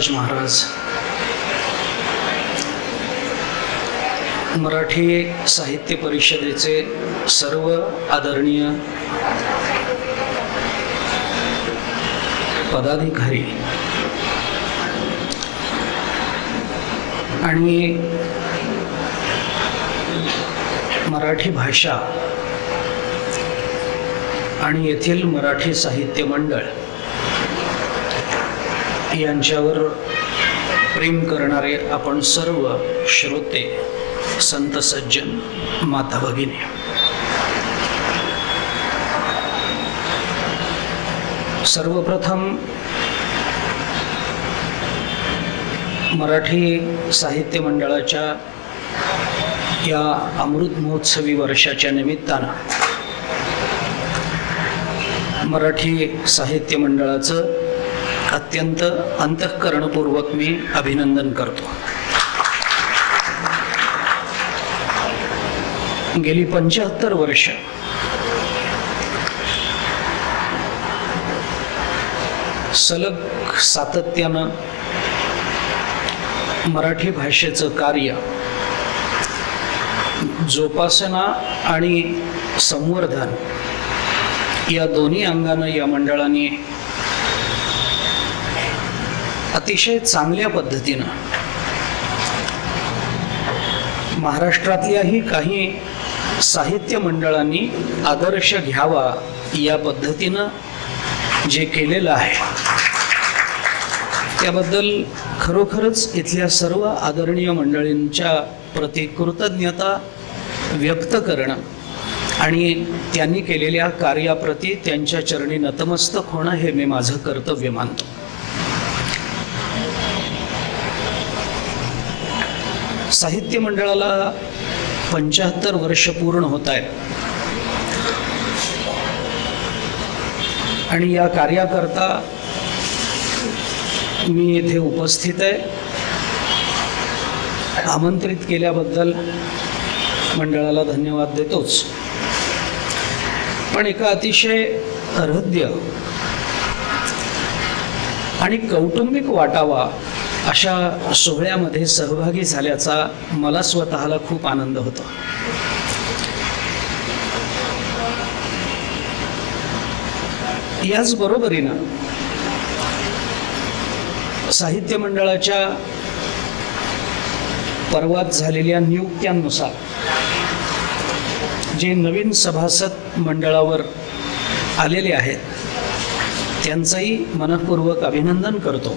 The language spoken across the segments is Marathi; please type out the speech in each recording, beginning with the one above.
शिवाजी महाराज, मराठी साहित्य परिषदेचे सर्व आदरणीय पदाधिकारी आणि मराठी भाषा आणि येथील मराठी साहित्य मंडळ यांच्यावर प्रेम करणारे आपण सर्व श्रोते, संत सज्जन, माता भगिनी, सर्वप्रथम मराठी साहित्य मंडळाच्या या अमृत महोत्सवी वर्षाच्या निमित्तानं मराठी साहित्य मंडळाचं अत्यंत अंतःकरणपूर्वक मी अभिनंदन करतो। गेली 75 वर्ष सलग सातत्यानं मराठी भाषेचं कार्य जोपासना आणि संवर्धन या दोन्ही अंगानं या मंडळाने अतिशय चांगल्या पद्धतीनं महाराष्ट्रातल्याही काही साहित्य मंडळांनी आदर्श घ्यावा या पद्धतीनं जे केलेलं आहे त्याबद्दल खरोखरच इथल्या सर्व आदरणीय मंडळींच्या प्रति कृतज्ञता व्यक्त करणं आणि त्यांनी केलेल्या कार्याप्रती त्यांच्या चरणी नतमस्तक होणं हे मी माझं कर्तव्य मानतो। साहित्य मंडळाला 75 वर्ष पूर्ण होत आहेत आणि या कार्याकरता मी येथे उपस्थित आहे। आमंत्रित केल्याबद्दल मंडळाला धन्यवाद देतोच, पण एका अतिशय हृदय आणि कौटुंबिक वाटावा अशा सोहळ्यामध्ये सहभागी झाल्याचा मला स्वतःला खूप आनंद होतो। याच बरोबरीनं साहित्य मंडळाच्या परवात झालेल्या नियुक्त्यांनुसार जे नवीन सभासद मंडळावर आलेले आहेत त्यांचंही मनःपूर्वक अभिनंदन करतो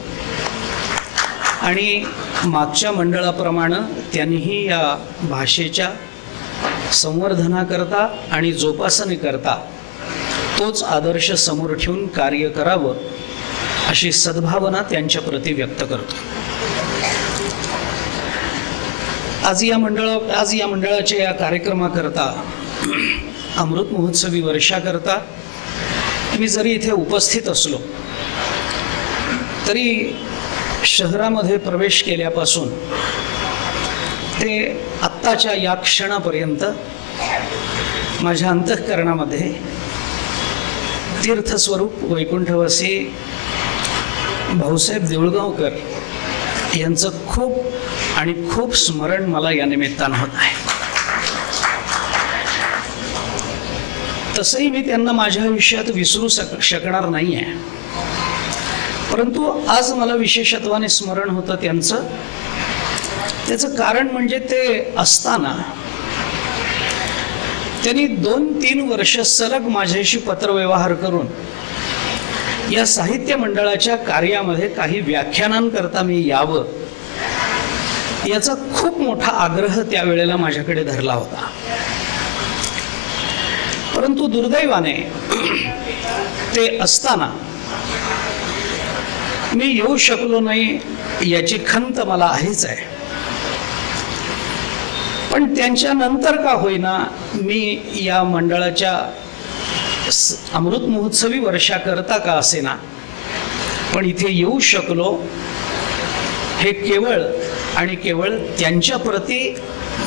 आणि मागच्या मंडळाप्रमाणे त्यांनीही या भाषेच्या संवर्धनाकरता आणि जोपासनेकरता तोच आदर्श समोर ठेवून कार्य करावं अशी सद्भावना त्यांच्या प्रति व्यक्त करतो। आज या मंडळाच्या या कार्यक्रमाकरता अमृत महोत्सवी वर्षाकरता मी जरी इथे उपस्थित असलो तरी शहरामध्ये प्रवेश केल्यापासून ते आत्ताच्या या क्षणापर्यंत माझ्या अंतःकरणामध्ये तीर्थस्वरूप वैकुंठवासी भाऊसाहेब देऊळगावकर यांचं खूप स्मरण मला या निमित्तानं होत आहे। तसंही मी त्यांना माझ्या आयुष्यात विसरू शकणार नाही आहे, परंतु आज मला विशेषत्वाने स्मरण होतं त्याचं कारण म्हणजे ते असताना त्यांनी 2-3 वर्ष सलग माझ्याशी पत्रव्यवहार करून या साहित्य मंडळाच्या कार्यामध्ये काही व्याख्यानांकरता मी यावं याचा खूप मोठा आग्रह त्यावेळेला माझ्याकडे धरला होता, परंतु दुर्दैवाने ते असताना मी येऊ शकलो नाही याची खंत मला आहेच आहे। पण त्यांच्या नंतर का होईना मी या मंडळाच्या अमृत महोत्सवी वर्षाकरता का असेना पण इथे येऊ शकलो हे केवळ आणि केवळ त्यांच्या प्रती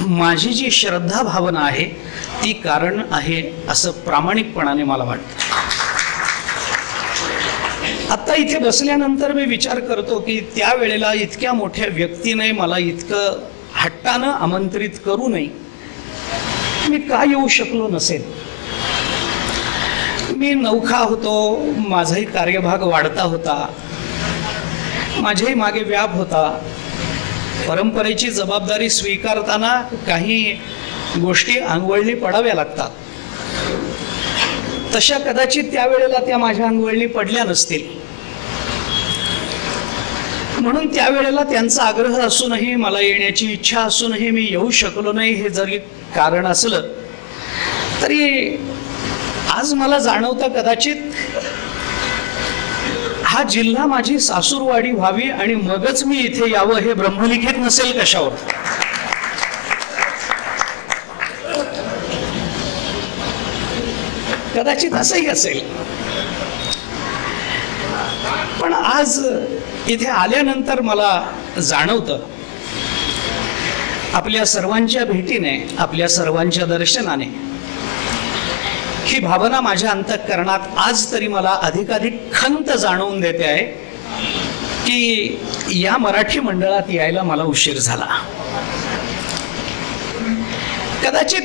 माझी जी श्रद्धा भावना आहे ती कारण आहे असं प्रामाणिकपणाने मला वाटतं। आता इथे बसल्यानंतर मी विचार करतो की त्यावेळेला इतक्या मोठ्या व्यक्तीने मला इतकं हट्टानं आमंत्रित करू नये, मी का येऊ शकलो नसेल. मी नवखा होतो, माझाही कार्यभाग वाढता होता, माझ्याही मागे व्याप होता. परंपरेची जबाबदारी स्वीकारताना काही गोष्टी अंगवळणी पडाव्या लागतात. तशा कदाचित त्यावेळेला त्या माझ्या अंगवळणी पडल्या नसतील. म्हणून त्यावेळेला त्यांचा आग्रह असूनही, मला येण्याची इच्छा असूनही मी येऊ शकलो नाही. हे जरी कारण असलं तरी आज मला जाणवतं कदाचित हा जिल्हा माझी सासूरवाडी व्हावी आणि मगच मी इथे यावं, हे ब्रह्मलिखित नसेल कशावर. कदाचित असंही असेल. पण आज इथे आल्यानंतर मला जाणवतं आपल्या सर्वांच्या भेटीने, आपल्या सर्वांच्या दर्शनाने ही भावना माझ्या अंतःकरणात आज तरी मला अधिकाधिक खंत जाणवून देते आहे की या मराठी मंडळात यायला मला उशीर झाला. कदाचित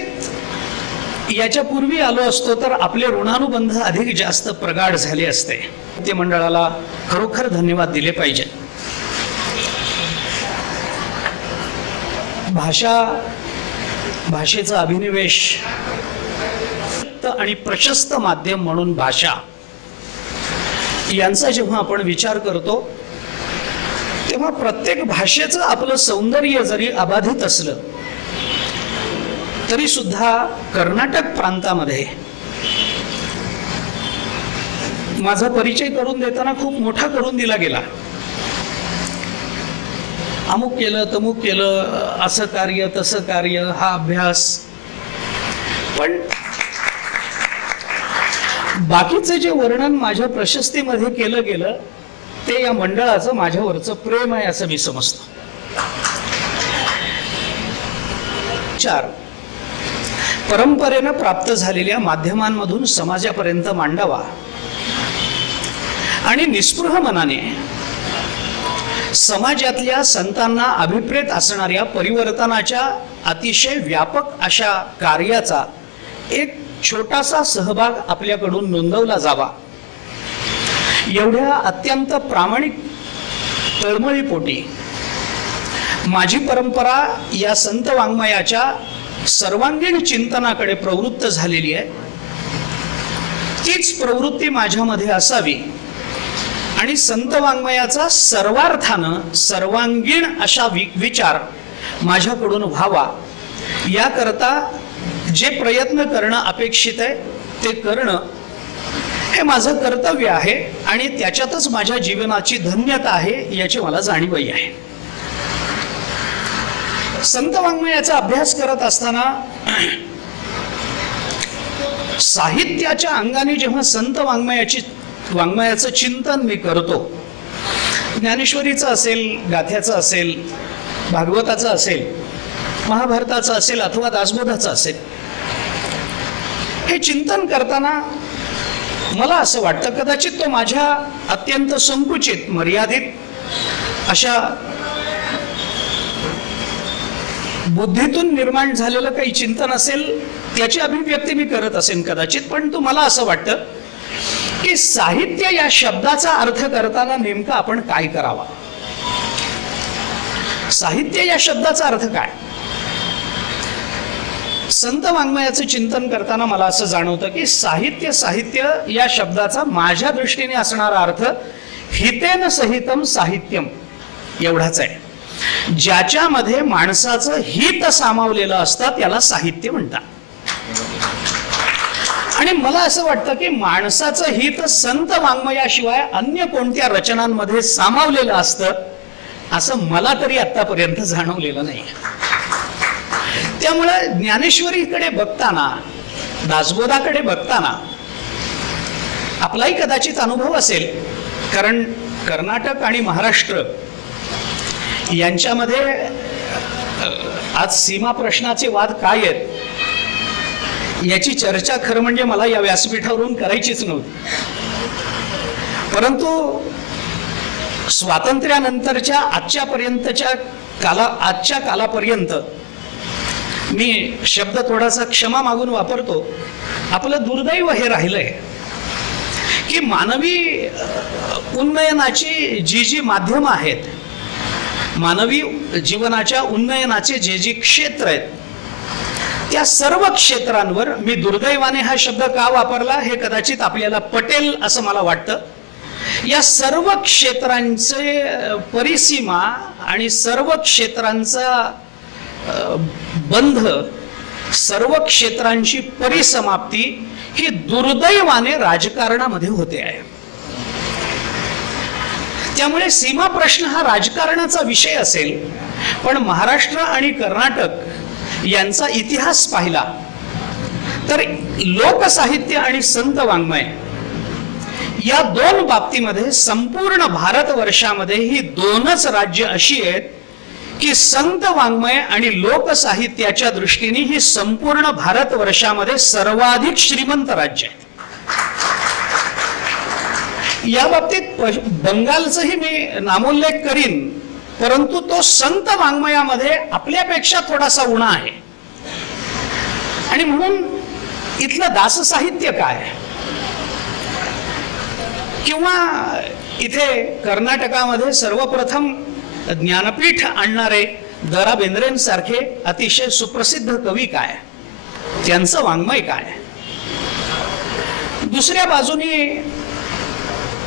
याच्या पूर्वी आलो असतो तर आपले ऋणानुबंध अधिक जास्त प्रगाढ झाले असते. ते मंडळाला खरोखर धन्यवाद दिले पाहिजे. भाषेचा अभिनिवेश आणि प्रशस्त माध्यम म्हणून भाषा यांचा जेव्हा आपण विचार करतो तेव्हा प्रत्येक भाषेचं आपलं सौंदर्य जरी अबाधित असलं तरी सुद्धा कर्नाटक प्रांतामध्ये माझा परिचय करून देताना खूप मोठा करून दिला गेला. अमुक केलं, तमुक केलं, असं कार्य, तसं कार्य, हा अभ्यास. पण बाकीचं जे वर्णन माझ्या प्रशस्तीमध्ये केलं गेलं ते या मंडळाचं माझ्यावरचं प्रेम आहे असं मी समजतो. 4. परंपरेनं प्राप्त झालेल्या माध्यमांमधून समाजापर्यंत मांडावा आणि निस्पृह मनाने समाजातल्या संतांना अभिप्रेत असणाऱ्या परिवर्तनाच्या अतिशय व्यापक अशा कार्याचा एक छोटासा सहभाग आपल्याकडून नोंदवला जावा, एवढ्या अत्यंत प्रामाणिक तळमळीपोटी माझी परंपरा या संत वाङ्मयाच्या सर्वांगीण चिंतनाकडे प्रवृत्त झालेली आहे. तीच प्रवृत्ती माझ्यामध्ये असावी आणि संत वाङ्मयाचा सर्वार्थानं सर्वांगीण अशा विचार माझ्याकडून व्हावा, याकरता जे प्रयत्न करणं अपेक्षित आहे ते करणं हे माझं कर्तव्य आहे आणि त्याच्यातच माझ्या जीवनाची धन्यता आहे याची मला जाणीवही आहे. संत वाङ्मयाचा अभ्यास करत असताना साहित्याच्या अंगाने जेव्हा संत वाङ्मयाचं चिंतन मी करतो, ज्ञानेश्वरीचं असेल, गाथ्याचं असेल, भागवताचं असेल, महाभारताचं असेल अथवा दासबोधाचं असेल, हे चिंतन करताना मला असं वाटतं कदाचित तो माझ्या अत्यंत संकुचित मर्यादित अशा बुद्धीतून निर्माण झालेलं काही चिंतन असेल, त्याची अभिव्यक्ती मी करत असेन कदाचित. पण मला असं वाटतं की साहित्य या शब्दाचा अर्थ करताना नेमका आपण काय करावा. साहित्य या शब्दाचा अर्थ काय. संत वाङ्मयाचं चिंतन करताना मला असं जाणवतं की साहित्य या शब्दाचा माझ्या दृष्टीने असणारा अर्थ हितेन सहितम साहित्यम एवढाच आहे. ज्याच्यामध्ये माणसाचं हित सामावलेलं असतं त्याला साहित्य म्हणतात. आणि मला असं वाटतं की माणसाचं हित संत वाङ्मयाशिवाय अन्य कोणत्या रचनांमध्ये सामावलेलं असतं असं मला तरी आतापर्यंत जाणवलेलं नाही. त्यामुळे ज्ञानेश्वरीकडे बघताना, दासबोधाकडे बघताना आपलाही कदाचित अनुभव असेल, कारण कर्नाटक आणि महाराष्ट्र यांच्यामध्ये आज सीमा प्रश्नाचे वाद काय आहेत याची चर्चा खरं म्हणजे मला या व्यासपीठावरून करायचीच नव्हती. परंतु स्वातंत्र्यानंतरच्या आजच्या कालापर्यंत मी शब्द थोडासा क्षमा मागून वापरतो, आपलं दुर्दैव हे राहिलंय की मानवी उन्नयनाची जी माध्यम आहेत, मानवी जीवनाच्या उन्नयनाचे जे क्षेत्र आहेत, त्या सर्व क्षेत्रांवर, मी दुर्दैवाने हा शब्द का वापरला हे कदाचित आपल्याला पटेल असं मला वाटतं, या सर्व क्षेत्रांचे परिसीमा आणि सर्व क्षेत्रांचा बंध, सर्व क्षेत्रांची परिसमाप्ती ही दुर्दैवाने राजकारणामध्ये होते आहे. त्यामुळे सीमा प्रश्न हा राजकारणाचा विषय असेल, पण महाराष्ट्र आणि कर्नाटक यांचा इतिहास पाहिला तर लोकसाहित्य आणि संत वाङ्मय या दोन बाबतीमध्ये संपूर्ण भारतवर्षामध्ये ही दोनच राज्य अशी आहेत की संत वाङ्मय आणि लोकसाहित्याच्या दृष्टीने ही संपूर्ण भारतवर्षामध्ये सर्वाधिक श्रीमंत राज्य आहे. या बाबतीत बंगालचंही मी नामोल्लेख करीन, परंतु तो संत वाङ्मयामध्ये आपल्यापेक्षा थोडासा उणा आहे. आणि म्हणून इथलं दाससाहित्य काय, किंवा इथे कर्नाटकामध्ये सर्वप्रथम ज्ञानपीठ आणणारे द रा बेंद्रेंसारखे अतिशय सुप्रसिद्ध कवी काय, त्यांचं वाङ्मय काय. दुसऱ्या बाजूने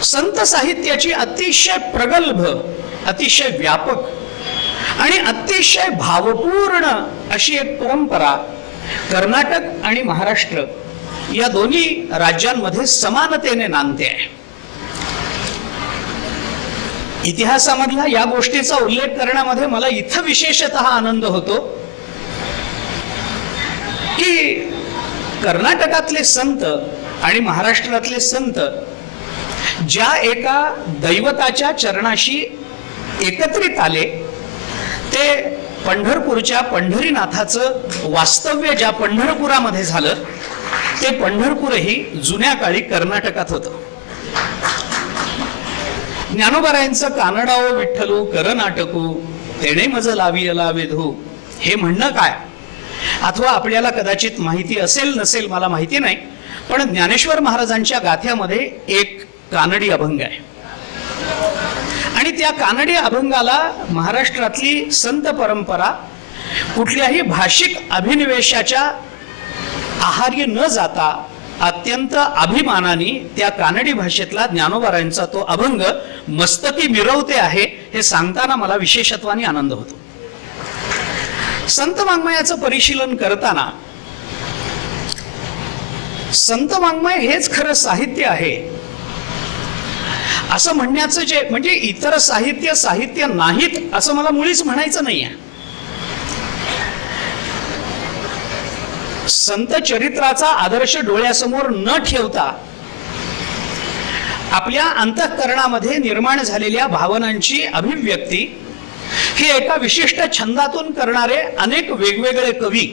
संत साहित्याची अतिशय प्रगल्भ, अतिशय व्यापक आणि अतिशय भावपूर्ण अशी एक परंपरा कर्नाटक आणि महाराष्ट्र या दोन्ही राज्यांमध्ये समानतेने नांदते आहे. इतिहासामधला या गोष्टीचा उल्लेख करण्यामध्ये मला इथं विशेषतः आनंद होतो की कर्नाटकातले संत आणि महाराष्ट्रातले संत ज्या एका दैवताच्या चरणाशी एकत्रित आले, ते पंढरपूरच्या पंढरीनाथाचं वास्तव्य ज्या पंढरपुरामध्ये झालं, ते पंढरपूरही जुन्या काळी कर्नाटकात होतं. ज्ञानोबारायांचं कानडाओ विठ्ठलू कर नाटकू तेणे मज लावियला वेधू हे म्हणणं काय, अथवा आपल्याला कदाचित माहिती असेल नसेल मला माहिती नाही, पण ज्ञानेश्वर महाराजांच्या गाथ्यामध्ये एक कानडी अभंग आहे आणि त्या कानडी अभंगाला महाराष्ट्रातली संत परंपरा कुठल्याही भाषिक अभिनिवेशाच्या आहार्य न जाता अत्यंत अभिमानाने त्या कानडी भाषेतला ज्ञानोबारायांचा तो अभंग मस्तकी मिरवते आहे हे सांगताना मला विशेषत्वाने आनंद होतो. संत वाङ्मयाचं परिशीलन करताना संत वाङ्मय हेच खरं साहित्य आहे असं म्हणण्याचं जे, म्हणजे इतर साहित्य साहित्य नाहीत असं मला मुळीच म्हणायचं नाहीये. संत चरित्राचा आदर्श डोळ्यासमोर न ठेवता आपल्या अंतःकरणामध्ये निर्माण झालेल्या भावनांची अभिव्यक्ती ही एका विशिष्ट छंदातून करणारे अनेक वेगवेगळे कवी,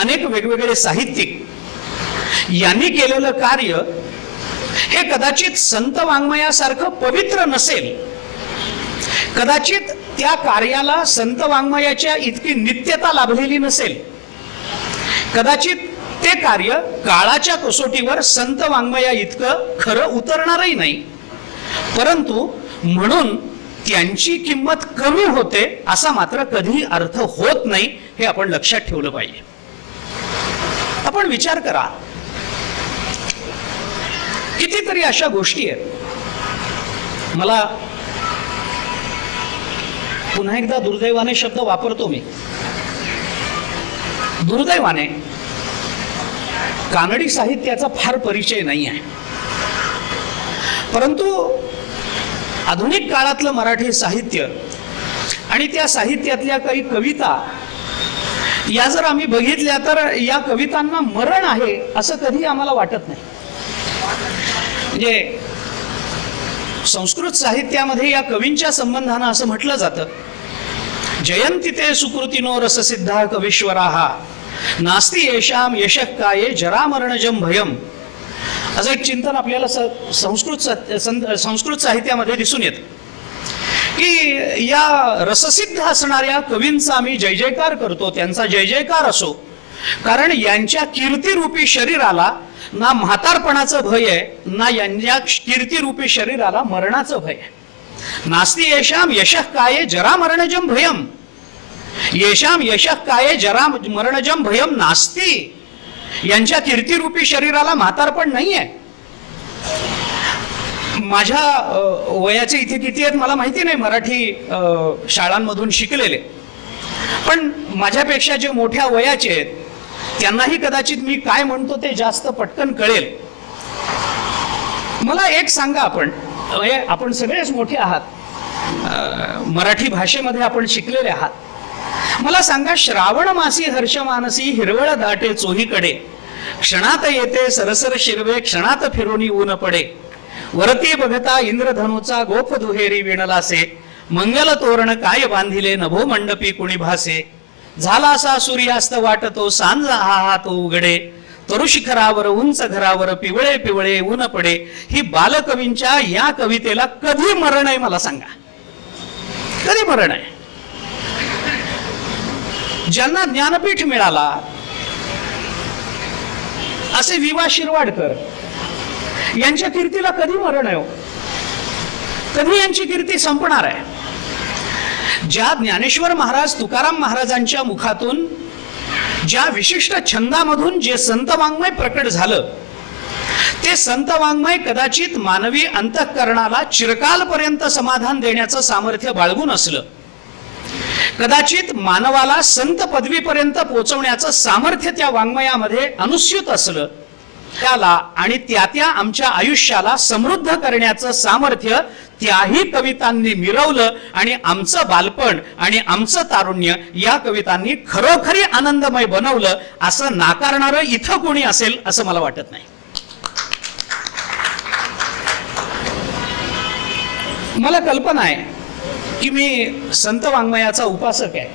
अनेक वेगवेगळे साहित्यिक यांनी केलेलं कार्य हे कदाचित संत वाङ्मयासारखं पवित्र नसेल, कदाचित त्या कार्याला संत वाङ्मयाच्या इतकी नित्यता लाभलेली नसेल, कदाचित ते कार्य काळाच्या कसोटीवर संत वाङ्मया इतकं खरं उतरणारही नाही, परंतु म्हणून त्यांची किंमत कमी होते असा मात्र कधी अर्थ होत नाही, हे आपण लक्षात ठेवलं पाहिजे. आपण विचार करा, कितीतरी अशा गोष्टी आहेत. मला पुन्हा एकदा दुर्दैवाने शब्द वापरतो मी, दुर्दैवाने कानडी साहित्याचा फार परिचय नाही आहे, परंतु आधुनिक काळातलं मराठी साहित्य आणि त्या साहित्यातल्या काही कविता या जर आम्ही बघितल्या तर या कवितांना मरण आहे असं कधी आम्हाला वाटत नाही. म्हणजे संस्कृत साहित्यामध्ये या कवींच्या संबंधानं असं म्हटलं जातं, जयंती ते सुकृतिनो रससिद्धा कवीश्वराः नास्ति येषां यशः काये जरामरणजं भयम् असं एक चिंतन आपल्याला संस्कृत साहित्यामध्ये दिसून येतं की या रससिद्ध असणाऱ्या कवींचा आम्ही जय जयकार करतो, त्यांचा जय जयकार असो, कारण यांच्या कीर्तिरूपी शरीराला ना म्हातारपणाचं भय आहे, ना यांच्या कीर्तिरूपी शरीराला मरणाचं भय आहे. नास्ति येषाम यशः काये जरा मरणजम भयम, येषाम यशः काये जरा मरणजम भयम नास्ति. यांच्या कीर्तिरूपी शरीराला म्हातारपण नाहीये. माझ्या वयाचे इथे किती आहेत मला माहिती नाही, मराठी शाळांमधून शिकलेले, पण माझ्यापेक्षा जे मोठ्या वयाचे आहेत त्यांनाही कदाचित मी काय म्हणतो ते जास्त पटकन कळेल. मला एक सांगा, आपण सगळेच मोठे आहात, मराठी भाषेमध्ये आपण शिकलेले आहात. मला सांगा, श्रावण मासी हर्ष मानसी हिरवळ दाटे चोहीकडे, क्षणात येते सरसर शिरवे क्षणात फिरोनी ऊन पडे, वरती बघता इंद्रधनुचा गोप दुहेरी विणलासे, मंगल तोरण काय बांधिले नभो मंडपी कुणी भासे, झाला असा सूर्यास्त वाटतो सांज हा तो उघडे, तरुशिखरावर उंच घरावर पिवळे पिवळे ऊन पडे. ही बालकवींच्या या कवितेला कधी मरण आहे मला सांगा, कधी मरण आहे? ज्यांना ज्ञानपीठ मिळाला असे विवा शिरवाडकर यांच्या कीर्तीला कधी मरण आहे? कधी यांची कीर्ती संपणार आहे? ज्या ज्ञानेश्वर महाराज तुकाराम महाराजांच्या मुखातून ज्या विशिष्ट छंदामधून जे संत वाङ्मय प्रकट झालं, ते संत वाङ्मय कदाचित मानवी अंतःकरणाला चिरकालपर्यंत समाधान देण्याचं सामर्थ्य बाळगून असलं, कदाचित मानवाला संत पदवीपर्यंत पोहोचवण्याचं सामर्थ्य त्या वाङ्मयामध्ये अनुस्यूत असलं, त्याला आणि त्या आमच्या आयुष्याला समृद्ध करण्याचं सामर्थ्य त्याही कवितांनी मिरवलं आणि आमचं बालपण आणि आमचं तारुण्य या कवितांनी खरोखरी आनंदमय बनवलं, असं नाकारणारं इथं कोणी असेल असं मला वाटत नाही. मला कल्पना आहे की मी संत वाङ्मयाचा उपासक आहे.